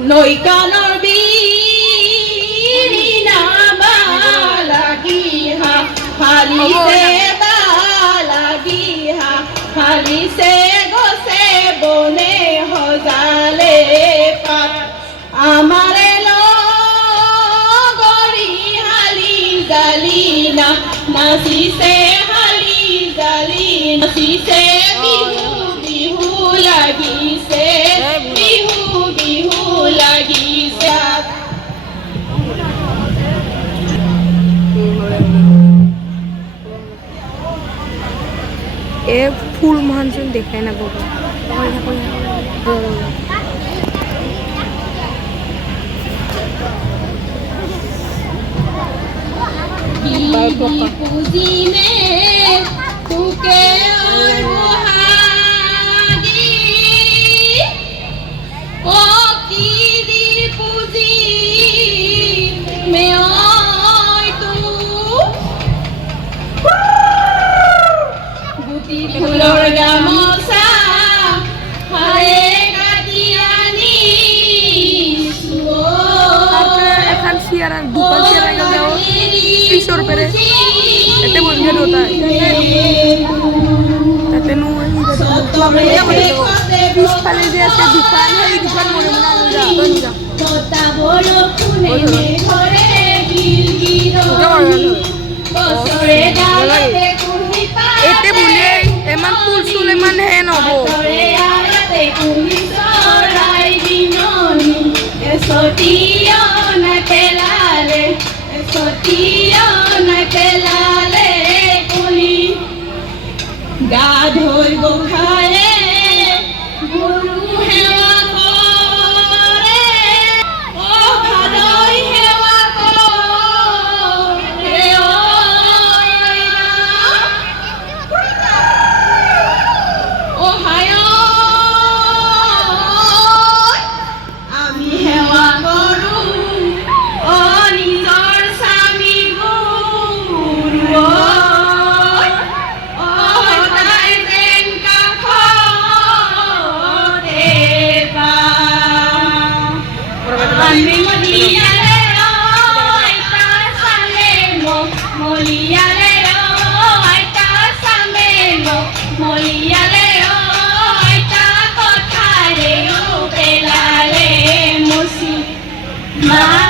নৈকা নবী লাগিহা হালিতে লাগিহা হালিছে গছে বনে সজালে পাত আমাৰে লগৰী হালি জালি না নাচিছে হালি জালি নাচি हमसुन देखते ना गोबर Oh ಮುಗಿಸಿ ಹೊರಪೇರೆ ಎತ್ತೆ ಮುಂದೆ ಹೋತಾ तेनू पुष्पाले जे असते दुकान आहे दुकान এতে বুলে এমান ফুল চুল এমান হে নহব সটিয়া খেলালে কই গা ধরব ঘরে গুরু Bye.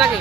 লাগে।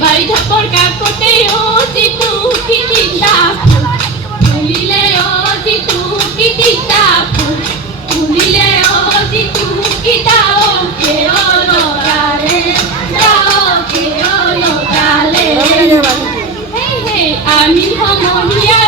বাড়ি ঠাকুর কাকতে ও জিতু কি চিন্তা ভুলিলে ও জিতু কি চিন্তা ভুলিলে ও জিতু কি তাও কে ও লোকালে তাও কে ও লোকালে আমি হমনিয়া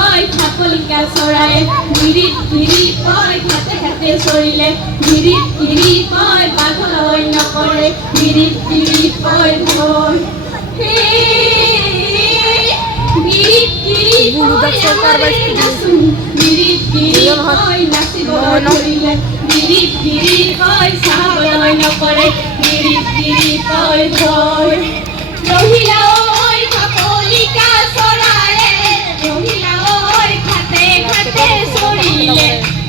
পাই থাকলিকা চৰাই ঘিৰি ঘিৰি পাই হাতে হাতে চৰিলে ঘিৰি ঘিৰি পাই বাঘলৈ নকৰে ঘিৰি ঘিৰি পাই ভয় নকৰে Yeah.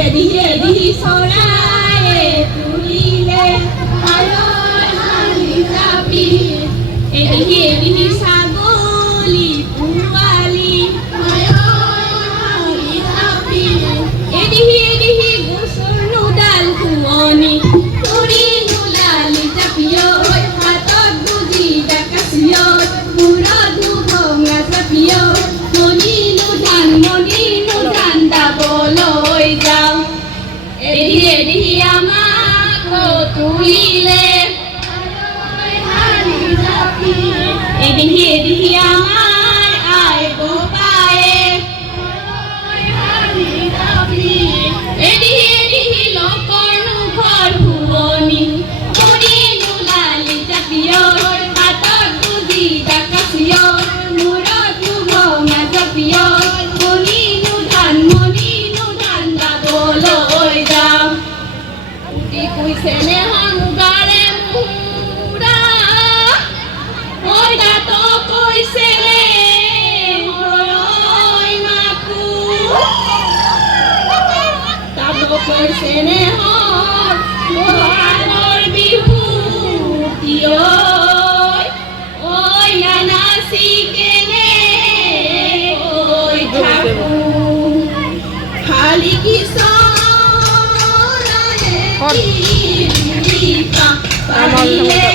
এদিকে এদিকে সরায়ে তুলিলে আলো হালি চাপি এদিকে এদিকে সা คนอามอนทั้งหมด